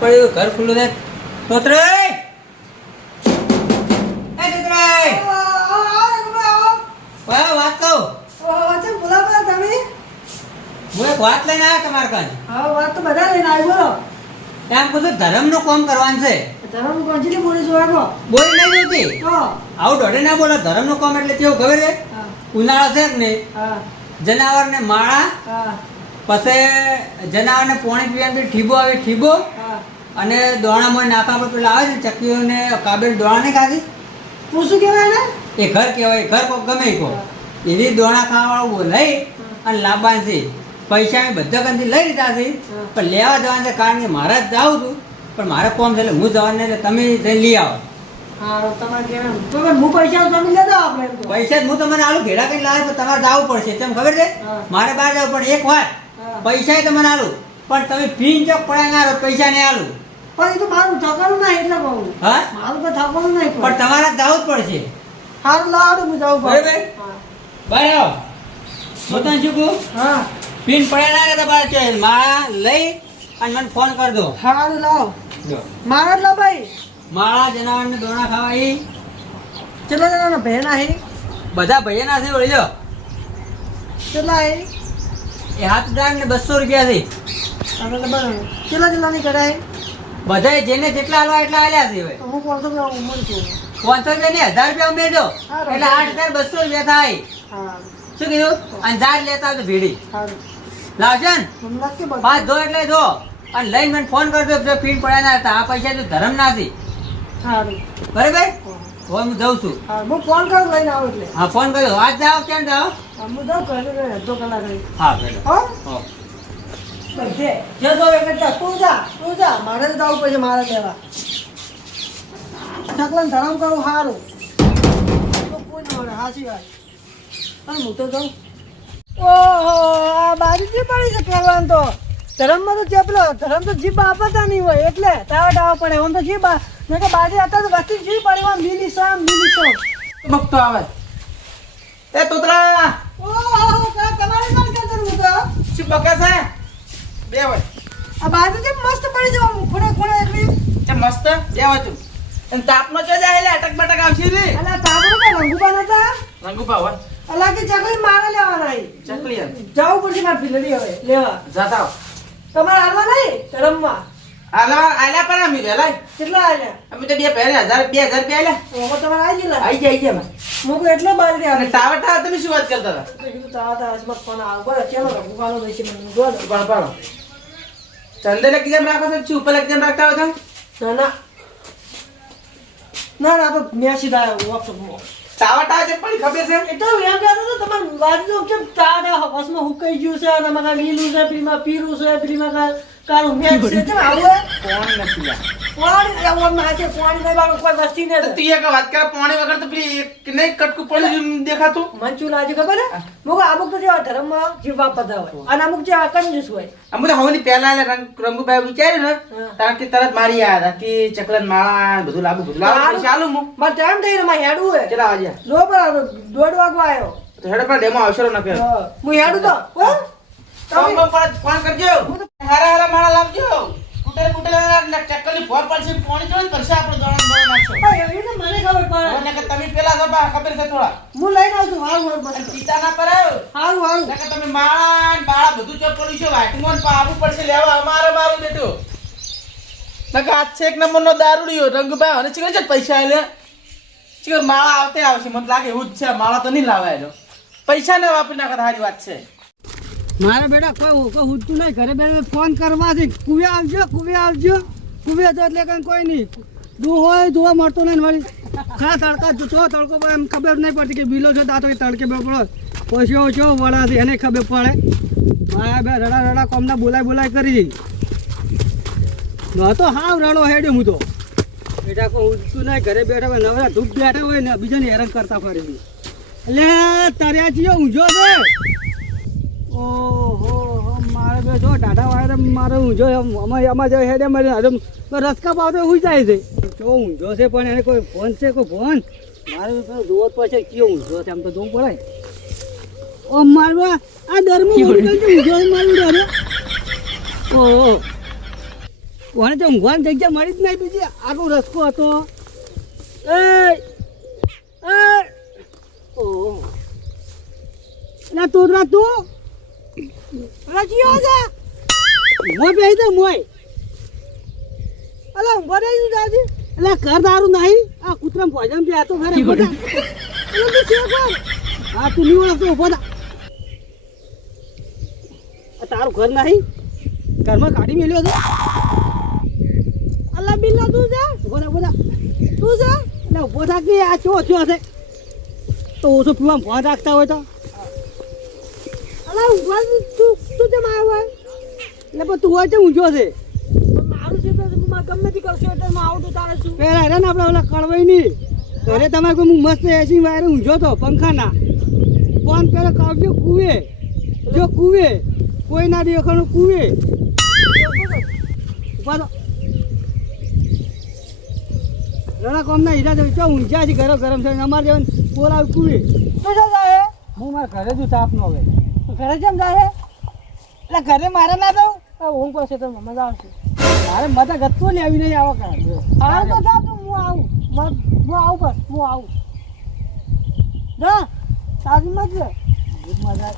પડ્યું ઘર ખુલ્લું છે તોતરાય એ તોતરાય વાહ વાત કહું હું એક વાત લઈને આવ્યો તમારે કાન વાત તો બધા લઈને આવ્યો એમ કહું ધર્મનું કામ કરવાનું છે ધર્મ કોંચી બોલી જોવાનો બોલી નહીં જોતી આવું દોઢે ના બોલો ધર્મનું કામ એટલે કેવું ખબર છે ઉનાળો છે કે નહીં જનાવરને માળા પછી જનાવરને પાણી પીવાની ઠીબો આવે ઠીબો અને દોણામાં નાખા પર પેલા આવે છે ચકીઓને કાબેલ દોણા નહીં ખાધી તું શું કહેવાય ને એ ઘર કહેવાય ઘર ગમે કહો એવી દોણા ખાવાવાળું લઈ અને લાવવાનું છે પૈસા મેં બધા કંથી લઈ લીધા છે પણ લેવા જવાનું છે કારણ કે મારે જ જાઉં છું પણ મારે કોમ છે એટલે હું જવાનું એટલે તમે જઈને લઈ આવો હું પૈસા તમે લેતા આપણે પૈસા હું તમને આલુ ઘેડા કઈ લાવે તો તમારે જવું પડશે તમને ખબર છે મારે બહાર જવું પણ એક વાત પૈસા તમને આલુ પણ તમે ફીન ચોક પડ્યા ના રહો પૈસા નહીં આલુ પણ એ તો મારું થવાનું નહીં એટલે કહું હા મારું તો થવાનું નહીં પણ તમારે જવું જ પડશે સારું લાવડે હું જવું બરાબર બહાર આવો હું તને શું કહું હા ફીન પડ્યા ના રહેતા બહાર ચોય માળા લઈ અને મને ફોન કરી દો સારું લાવ જો મારા લો ભાઈ માળા જનાવરને દોણા ખાવા એ ચલો જણા ભેણ આહી બધા ભૈયાના છે વળી જો ચલા એ હાથદાર ને 200 રૂપિયા છે આપણે તો બરાબર ચલા ની કરાય બધા જેને જેટલા હાલવા એટલા આલ્યા છે હવે હું કોણસો ઉમર છું 500 રૂપિયા ને 1000 રૂપિયા ઉમેરજો એટલે 8200 રૂપિયા થાય હા શું કીધું અને 1000 લેતા આવજો ભીડી સારું લાવજો ને મને લાગે બધું 5 જો એટલે જો અને લઈને મને ફોન કરજો જો ફીન પડ્યા ના હતા આ પૈસા તો ધર્મ નથી સારું બરાબર હવે હું જઉં છું હા હું ફોન કરું લઈને આવું એટલે હા ફોન કર્યો આજ જાઓ કેમ જાઓ હું જાઉં ઘરે અડધો કલાક રહી હા બેઠો હો હો બધે જે જો એટલે તું જા મારે તો જવું પડશે મારે લેવા ઠકલન ધરમ કરું સારું તો કોઈ ન મળે હાચી વાત અને હું તો જાઉં ઓહો આ બારી જી પડી છે પહેરવાન તો ધરમમાં તો ચેપલો ધરમ તો જીભ આપતા નહીં હોય એટલે ટાવા પડે આમ તો જીભ મેં કે બારી હતા તો વસ્તી જી પડી આમ લીલી શામ ભક્તો આવે એ તોતરા ઓહો તમારે કોણ કરતું હું તો શું બકે છે બે હોય આ બારી જે મસ્ત પડી છે આમ ખૂણે એટલી તે મસ્ત બે હોય તું અને તાપનો ચો જાય એટલે અટક બટક આવશે રે અલા તાપડો કે રંગુબા નતા રંગુપા હોય અલા કે ચકલી મારે લેવાના ચકલી જાવું પડશે મારે ભીલડી હવે લેવા જાતા તમારે આવવા નહીં ધરમમાં આલ્યા પર અમે વેલા કેટલા આવ્યા અમે તો બે પહેરે 2000 રૂપિયા આલ્યા ઓમાં તમારે આવી ગયેલા આઈ જાય મૂકું એટલે બારી દે અને તાવટા તમે શું વાત કરતા હતા કીધું તાતા હસમત ફોન આવ બરાબર ચલો રંગુબાનો દઈશ મને જોડો પણ પાડો ચંદે લકી જેમ રાખો છો છું ઉપર લકી જેમ રાખતા હોય તો ના તો મેં સીધા વોટ્સઅપમાં તાવટા છે પણ ખબર છે એ તો એમ કહેતો તો તમારે બાજુ કેમ તાડા હવસમાં હુકાઈ ગયું છે અને મગા લીલું છે પ્રીમા પીરું છે પ્રીમા કાળું મેચ છે કેમ આવું કોણ નથી આ કોણ એવો નાચે કોણ નહીં બાળો કોઈ વસ્તી ને તું એક વાત કરે પાણી વગર તો પેલી એક નહીં કટકું પડી દેખાતું મંચુ લાજી ખબર હે મુકો અમુક તો જેવા ધર્મમાં જીવ વાપરતા હોય અને અમુક જે કંજૂસ હોય અમે તો હવની પહેલા રંગુભાઈ વિચાર્યું ને કારણ કે તરત મારી આવ્યા હતા કે ચકલન માળા બધું લાગુ ચાલુ હું મારે ટાઈમ થઈ રહ્યો મારે હેડું હે કેટલા વાગ્યા જો બરાબર 1:30 વાગવા આવ્યો તો હેડો પણ ડેમો આવશો ન કર્યો હું હેડું તો ફોન કરજો હારા માળા લાવજો કુટે ચકલની ફોર પડશે પાણી જોઈ કરશે આપણે દોણા નાખશો મને ખબર પડે મને કે તમે પેલા સભા ખબર છે થોડા હું લઈને આવું છું હારું બસ પિતા ના પરાયો હારું કે તમે માળા ને બાળા બધું ચોપડ્યું છે વાટમોન પાવું પડશે લેવા અમારે મારું બેટો નકે આ છે એક નંબરનો દારૂડિયો રંગભાઈ અને ચીકર છે પૈસા આલે ચીકર માળા આવતે આવશે મને લાગે એવું જ છે માળા તો નહીં લાવાયલો પૈસા ને વાપરી નાખત સારી વાત છે મારા બેટા કોઈ હુતું નહીં ઘરે બેઠા ફોન કરવા છે કુવે આવજો કુવે તો એટલે કોઈ નહીં દૂ હોય ધોવા મળતો નહીં વળી ખરા તડકા જો તડકો એમ ખબર નહીં પડતી કે બિલો છો તો તડકે બે પડો પછી છો વડા છે એને ખબર પડે મારા બે રડા કોમના બોલાય કરી તો હાવ રડો હેડ્યો હું તો બેટા કોઈ હુતું નહીં ઘરે બેઠા નવરા ધૂપ બેઠા હોય ને બીજાને હેરાન કરતા ફરી એટલે તર્યા છીએ ઊંઝો છે ઓહો મારે બે જો ટાટા વાળે મારે ઊંઝો અમારે જો હેડે મારે રસકા પાવતો હુઈ જાય છે જો ઊંઝો છે પણ એને કોઈ ફોન છે કોઈ ફોન મારે જોવો પછી કયો ઊંઝો છે આમ તો જોવું પડે ઓ મારવા આ દરમી ઊંઝો મારું ડરે ઓહો કોને તો ઊંઘવાની જગ્યા મળી જ નહીં બીજી આટલો રસ્કો હતો એ ઓહ ના તું ના તું રજીઓ છે મોય બેહી દે મોય અલા ઊંઘો દે તું દાદી એટલે ઘર દારું નહીં આ કૂતરામ ભોજન બે તો ઘરે બધા એટલે તું છે કોણ હા તું નહીં ઓળખતો ઉભો થા આ તારું ઘર નહીં ઘરમાં કાઢી મેલ્યો છે અલ્લા બિલ્લા તું છે ઉભો થા તું છે એટલે ઉભો થા કે આ ચો છે તો ઓછો પીવા ભોન રાખતા હોય તો અલા ઊંઘવા તું કેમ આવ્યો હોય એટલે પણ તું હોય છે ઊંઝો છે મારું છે તો ગમે તે કરશો એટલે હું આવું તો તારે શું પેલા હેરાન આપણે ઓલા કળવાઈ નહીં ઘરે તમારે કોઈ હું મસ્ત એસી વાયરે ઊંઝો તો પંખાના ફોન પેલો કાવજો કુવે જો કુવે કોઈ ના દેખાણું કુવે ઉભા તો રણા કોમના હીરા જો ઊંઝા છે ગરમ ગરમ છે અમારે જેવાનું બોલાવ કુવે તો શું જાય હું મારા ઘરે જ તાપનો હવે ઘરે કેમ જાય એટલે ઘરે મારે ના દઉં હું કહું તો મજા આવશે મારે મજા ગતું ને આવી નહીં આવા કાંઈ આવું તો જા તું હું આવું બસ હું આવું જા તારી મજા મજા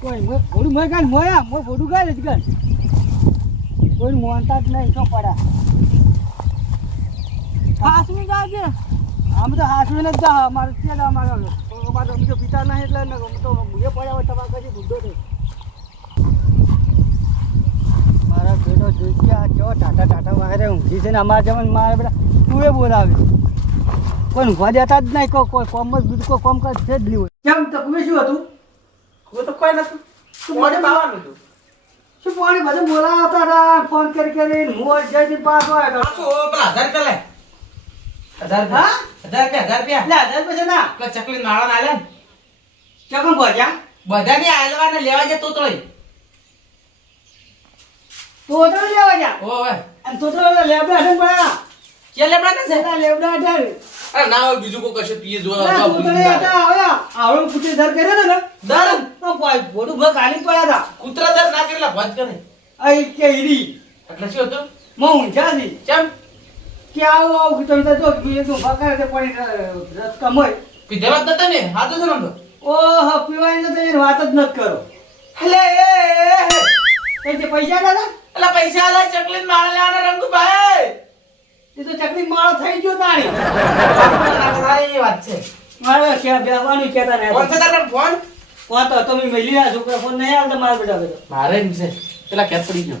કોઈ ઘોડું મોય કાઢ મોયા મોય ઘોડું કાઢ જ કાઢ કોઈ મોનતા જ નહીં શું પડ્યા હાસવી જાજે આમ તો હાસવી ને જ જા અમારે ત્યાં અમારે અમે તો પિતા નહીં એટલે અમે તો ભૂલે પડ્યા હોય તમારે કદી બુદ્ધો નહીં મારા બેટો જોઈ ગયા જો ટાટા વારે ઊંઘી છે ને અમારા જમણ મારા બેટા તું એ બોલાવે કોઈ ઊંઘવા દેતા જ નહીં કોઈ કોમ જ બીજું કોઈ કોમ કાજ છે જ નહીં હોય કેમ તો કુએ શું હતું હું તો કોઈ નતું શું પાણી પાવાનું હતું શું પાણી બધું બોલાવતા હતા ફોન કરી હું જઈને પાસ આવ્યો હતો શું પેલા 1000 રૂપિયા લે 1000 રૂપિયા હા 1000 રૂપિયા ના પેલા ચકલી નાળા ના લે ચકમ પહોંચ્યા બધાને આલવા ને લેવા જાય તોતળી તો લેવા જા ઓવે અને તો લેબડા હે પડ્યા કે લેબડા ને છે લેબડા અઢાર અરે ના હોય બીજું કોઈ કશે પીએ જો ના તો હતા આયા આવડો ફૂટે દર કર્યો ને દર તો કોઈ બોડું ભ કાલી પડ્યા હતા કૂતરા દર ના કરેલા ભજ કરે આઈ કે ઈડી એટલે શું હતું મો ઊંચા દી કેમ કે આવું કે તમે તો એકદમ ભકારે તે પાણી રસ કમોય પીધેલા જ નતા ને હાથો છે ને આમ તો ઓહ પીવાની તો એની વાત જ ન કરો એટલે એ જે પૈસા દાદા એટલે પૈસા આલા ચકલી નાળા લેવાના રંગુભાઈ એ તો ચકલી માળો થઈ ગયો તાણી એ વાત છે મારે કે બેવાનું કેતા ને ફોન છે તારો ફોન કોણ તો તમે મેલી આ છોકરા ફોન નહીં આવતો મારા બેટા બેટા મારે એમ છે પેલા કેત પડી ગયો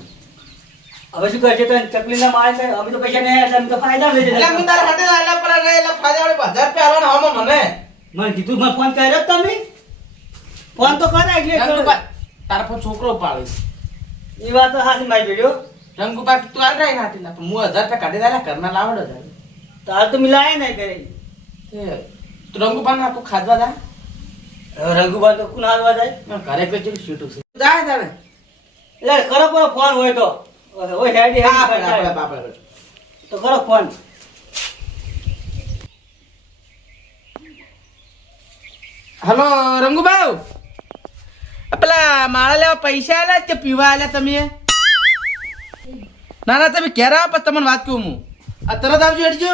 હવે શું કરશે તો ચકલી ના મારે અમે તો પૈસા નહીં એટલે અમે તો ફાયદા લઈ એટલે હું તારા હાથે આલા પર ગઈ એટલે ફાયદા વાળી 1000 રૂપિયા આલવાના હવામાં મને મને કીધું મને ફોન કર્યો તમે ફોન તો કરે એટલે રંગુભાઈ તારા પર છોકરો પાડી એ વાત તો હાથ મારી ગયો રંગુભાઈ તું આલ રહી નાથી ના હું 1000 રૂપિયા કાઢી દાલા ઘરના લાવડો જાય તાર તો મિલાય નહીં કરે તું રંગુભાઈ ના તું ખાધવા જા રઘુબા તો કુણ હાલવા જાય ઘરે કોઈ ચીડ શૂટ છે જાય તારે એટલે ખરો પર ફોન હોય તો હોય હેડી હેડી આપણે તો ખરો ફોન હલો રંગુભાઈ પેલા માળા લેવા પૈસા આલ્યા કે પીવા આલ્યા તમે ના ના તમે ઘેર આવો પછી તમને વાત કહું હું આ તરત આવજો હેડજો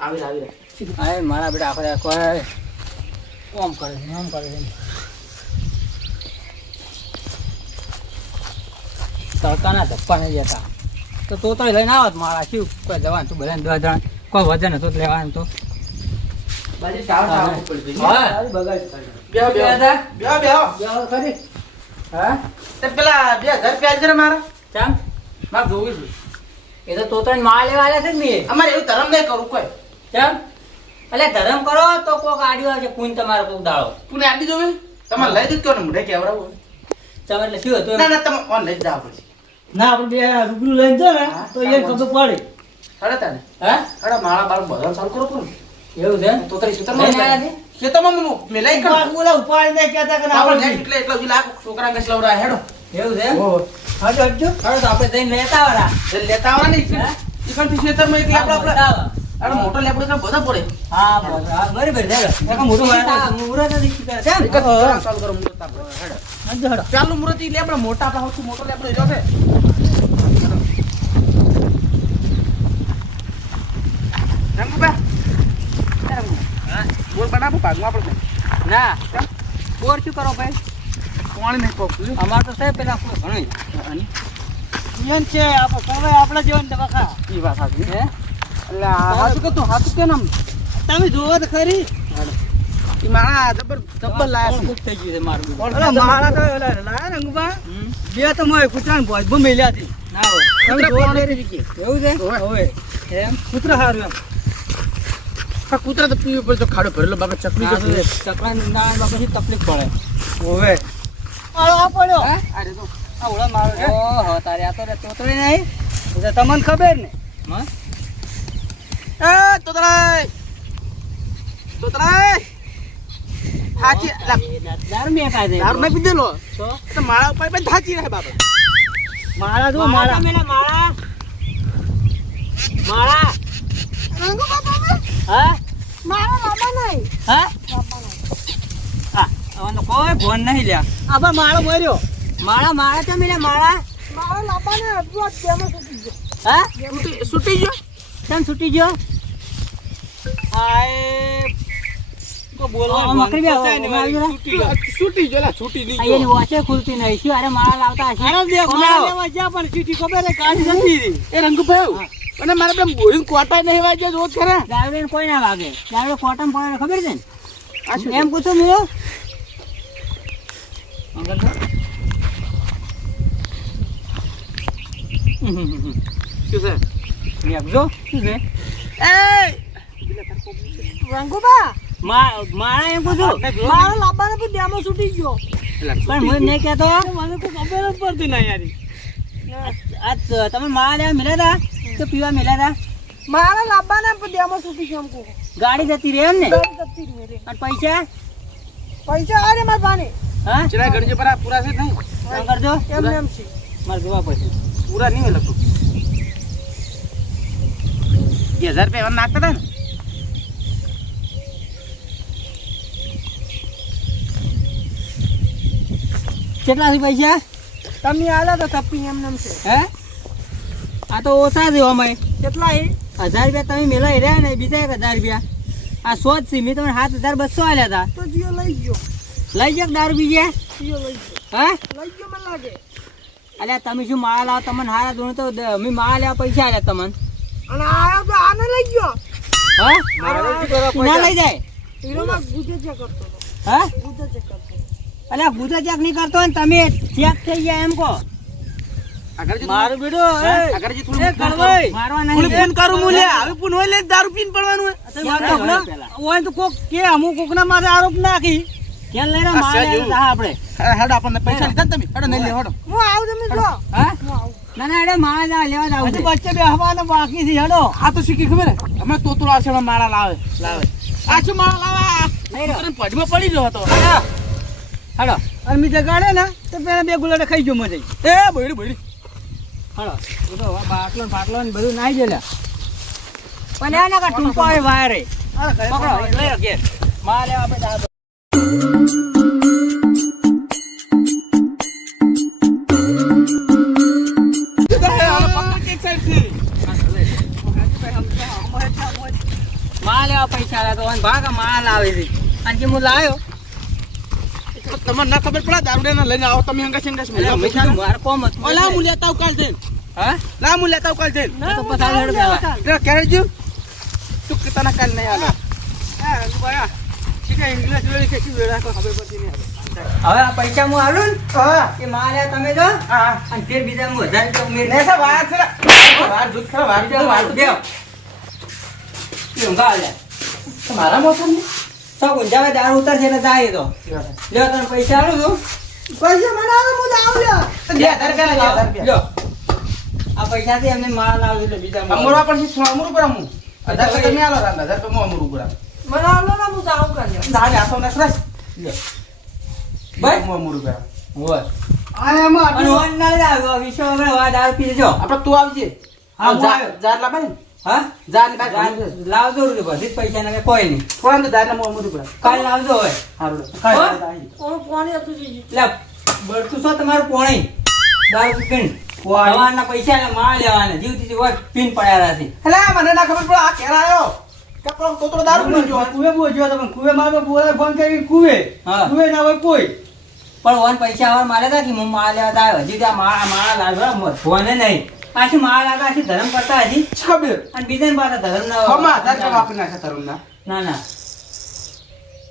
આવી હા મારા બેટા આખો કોઈ ઓમ કરે તડકાના ધપ્પા નહીં જતા તો લઈને આવત મારા શું કોઈ જવાનું તું બધાને 10 જણ કોઈ વજન હતો લેવાનું તો બાજી ટાવ પડી ગઈ હા બગાડ બેહો કરી હા તે પેલા 2000 રૂપિયા આલજે મારા ચામ મારે જોવું છું એ તો તોતરાને માળ લેવા આવ્યા છે ને મેં અમારે એવું ધરમ નહીં કરું કોઈ ચામ એટલે ધરમ કરો તો કોક આડ્યો છે કુન તમારો કોક દાળો તું આડી જોવે તમારે લઈ દીધું ને મોઢે કેવડાવું ચામ એટલે શું હતું ના ના તમે ઓન લઈ જાવ પછી ના આપણે બે રૂબરૂ લઈને જો ને તો એ ખબર પડે અરે તાને હા અરે મારા બાળ બધા ચાલુ કરો તું એવું છે તો તારી ક્ષેત્ર લઈને આવ્યા છે? ખેતરમાં મેલાઈ કર બોલા ઉપાડી દે કેતા કે આપણે આપણે એટલે એટલા લાખ છોકરા કશ લવરા હેડો એવું છે ઓ હજો હજો હવે તો આપણે જઈને લેતા આવરા એ લેતા આવવાના નહીં હે? ઈકણ થી ખેતરમાં એક લેપડો આપણે અરે મોટો લેપડો કાં બધા પડે હા બરાબર છે મોટું હોય મુરત નથી કરે છે એક જ ચાલુ કરો હું તો આપણે હેડો અંજો હડો ચાલુ મુરતી લે આપણે મોટા આપણે સૌથી મોટો લે આપણે રહ્યો છે રંગુબા બોલ બનાવો ભાગમાં આપણે ના બોર શું કરો ભાઈ પાણી નહીં પકડ્યું અમાર તો સાહેબ પેલા ઘણું એમ છે આપણે જીવન દવાખા એ વાત સાચી હે એટલે હાથું કે તું હાથું કે નામ તમે જોવો તો ખરી એ મારા જબર લાયા કોણ થઈ ગયું છે મારું અરે મારા તો લાયા રંગુબા બે તો મોય કૂતરાને ભોજબો મેલ્યા હતી ના હોય તમે જોવો તો ખરી. એવું છે હવે એમ કૂતરા હારું એમ કૂતરા તો પીવી પડે તો ખાડો ભરેલો બાપા ચકલી આ તો ચકલા ના બાપાથી તકલીફ પડે હવે આ પડ્યો હે અરે તો આ ઓળા મારો છે ઓહો તારે આ તો તોતરી નહીં એટલે તમને ખબર ને હા એ તોતરાય થાચી દારૂ મેં કાઢે દારૂ નહીં પીધેલો તો તો મારા ઉપર પણ થાચી રહે બાપા મારા જો માળા મારા માળા માળા હા હા હા આવાનો કોઈ ફોન નહીં લ્યા આબા મારો મર્યો માળા માળા તો મેલે માળા હા છૂટી ગયો કેમ છૂટી ગયો આય તો બોલવા મકરી બે છૂટી ગયો લા છૂટી નહીં એની વોચે ખુલતી નહીં શું અરે માળા લાવતા હશે અરે દેખ મારા લેવા જા પણ ચીઠી ખબર હે કાઢી જતી રહી એ રંગુભાઈ અને મારે બેન બોરિંગ કોટા નહીં વાગ્યા જોત ખરા દારૂ કોઈ ના વાગે દારૂ કોટમ પડે ખબર છે ને આ શું એમ પૂછું હું અંગર તો શું છે મેઘજો શું છે એ રંગુબા માળા એમ પૂછું મારો લાબાને પણ ડેમો છૂટી ગયો પણ મને નહીં કહેતો મને કોઈ ખબર જ પડતી ના યાર આ તમે માળા લેવા મિલ્યા હતા તો પીવા મિલ્યા હતા મારા લાબાને પણ ડેમો છૂટી ગયો અમકો ગાડી જતી રહી એમ ને જતી રહી રે અને પૈસા પૈસા આરે માર બાને હા ચલા ગણજે પર પૂરા છે નહીં શું કરજો એમ છે મારે જોવા પડશે પૂરા નહીં હોય લગભગ 1000 રૂપિયા નાખતા હતા ને કેટલા છે પૈસા તમે આલા તો તપી એમ નામ છે હે આ તો ઓછા છે અમારે કેટલા હે 1000 રૂપિયા તમે મેળવી રહ્યા ને બીજા 1000 રૂપિયા આ 100 જ છે મેં તમને 7200 આલ્યા હતા તો જીઓ લઈ ગયો લઈ જાવ દારૂ બીજે જીઓ લઈ ગયો હા લઈ ગયો મને લાગે અલ્યા તમે શું માળા લાવો તમને હારા દોણ તો મેં માળા લેવા પૈસા આલ્યા તમને અને આયો તો આને લઈ ગયો હા મારો શું કરવા ના લઈ જાય હીરોમાં ગુજે ચેક કરતો હતો હા ગુજે ચેક કરતો અલ્યા ગુજા ચેક નહીં કરતો ને તમે ચેક થઈ ગયા એમ કહો આગળ જે મારું બેડો આગળ જે થોડું કડવાઈ મારવા થોડું નહીં ફોન કરું હું લે હવે ફોન હોય લે દારૂ પીને પડવાનું હોય ઓય તો કોક કે અમુક કોકના માથે આરોપ નાખી ક્યાં લઈ રહ્યા માળા લેવા હતા આપણે હેડો આપણને પૈસા લીધા ને તમે હેડો નહીં લે હેડો હું આવું તમે જો હા ના ના એડે માળા લેવા જાવ હજી બચ્ચે બે હવાના બાકી છે હેડો આ તો શીખી ખબર હે અમે તોતરો આવશે એમાં માળા લાવે આ શું માળા લાવા નહીં રહ્યો. તને પજમાં પડી ગયો હતો હડો અને મી જગાડે ને તો પેલા બે ગુલાડા ખાઈ ગયો મજે એ બોડી બોડી હડો એ તો બાટલો ને ફાટલો ને બધું નાઈ ગયેલા પણ એના કા ટૂંપા હોય વાયરે પકડો લઈ લો ઘેર માળા લેવા આપણે જાવ માળા લેવા પૈસા લાગે તો ભાગા માળા લાવે છે અને કે હું લાવ્યો તમને ના ખબર પડે દારૂ લઈને આવો તમે હંગા સંગા મેં કીધું મારે કોમ હતું ઓલા હું લેતા આવું કાલ જઈને હા લા હું લેતા આવું કાલ જઈને તો પસાર હેડ પેલા તે ક્યારે જ્યું તું કિતાના કાલ નહીં આલા શીખા ઇંગ્લિશ વેળી કે શું વેળા કોઈ ખબર પડતી નહીં હવે આ પૈસા હું આલું ને હા કે મારે તમે જો હા અને ફેર બીજા હું 1000 રૂપિયા ઉમેરી ને સા વાર છે વાર જુત ખા વાર બીજા વાર દેવ એ ઊંઘા આલ્યા મારા મોસમ ને સૌ ઊંઝાવે દારૂ ઉતરશે એટલે જાય તો લ્યો તને પૈસા આલું છું પૈસા મને આલો હું આવ લ્યો 2000 રૂપિયા લ્યો આ પૈસાથી એમને માળા લાવજો એટલે બીજા અમરવા પણ શું અમરું પર અમુ 1000 રૂપિયા તમે આલો 1000 રૂપિયા હું અમરું પર મને આલો ને હું આવ કર્યો દાડે આસો ને સરસ લ્યો ભાઈ હું અમરું પર હોય અને એમાં અને વન ના લાવ્યો વિશ્વ હવે વા દારૂ પી લેજો આપણે તું આવજે હા, હું જા આવ્યો. જા લાવે ને હા જા ની બાજુ લાવજો રૂપિયા બધી જ પૈસા ના કોઈ નહીં થોડા તો દાડે હું અમરું પર કાલ લાવજો હોય હારું હો? કોણ કોણ હતું જી લે બળતું છો તમારું પોણી દારૂ પીને પોણી. સવારના પૈસા એટલે માળ લેવાના જીવતી હોય પીન પડ્યા છે એટલે મને ના ખબર પડે આ ઘેર આવ્યો કે પેલો તોતરો દારૂ પીને જો કુવે બહુ જોયો તો પણ કુવે મારો બોલાય ફોન કરી કુવે હા. કુવે ના હોય કોઈ પણ ઓન પૈસા આવા મારે હતા કે હું માળ લેવા આવ્યો હજી ત્યાં માળા લાવ્યો ફોને નહીં પાછી માળ લાવતા હજી ધર્મ કરતા હજી ખબર અને બીજા પાછા ધર્મ હમણાં 1000 રૂપિયા વાપરી નાખ્યા તરુણના. ના ના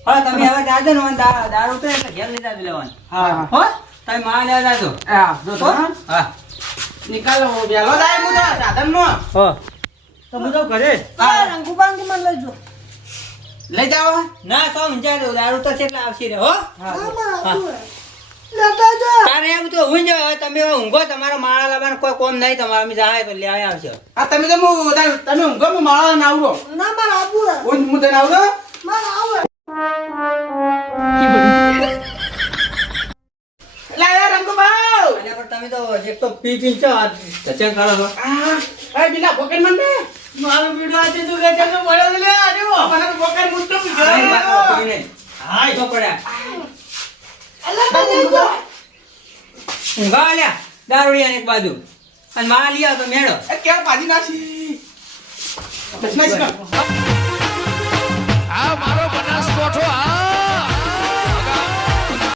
હવે તમે હવે જાજો ને દારૂ ઉતરે એટલે ઘેર લઈ જાજો લેવાનું હા હા હો તમે માળ લેવા જાજો હા જો તો હો? હા. હા નિકાલો વેલો જાય હું તો સાધનનો હો તો હું તો ઘરે જ. લઈ જાઓ ના સૌ ઊંચા દો દારૂ તો કેટલા આવશે રે હો હા તારે એમ તો ઊંઘ જાઓ, હવે તમે હવે ઊંઘો તમારા માળા લાવવાનો કોઈ કોમ નહીં તમારે અમે જાય તો લે આવશે આ તમે તો તમે ઊંઘો હું માળા નાવરો હું તને આવરો લા યાર રંગુભાઈ અને પણ તમે તો એક તો પી પી છો ચચન કરો છો આ બિલા પોકેટ મન બે મારું બીડું આજે તું લે ચાલો મળ્યો લે આજે મને તો પોકેટ મુસ્તો હાય બાપા, કોઈ નહીં. હાય તો પડ્યા ઊંઘા લ્યા દારૂડિયા એક બાજુ અને માળા લઈ આવો તો મેળો એ કેળ પાજી નાસી બસ નાસી આ મારો બનાસકોઠો આ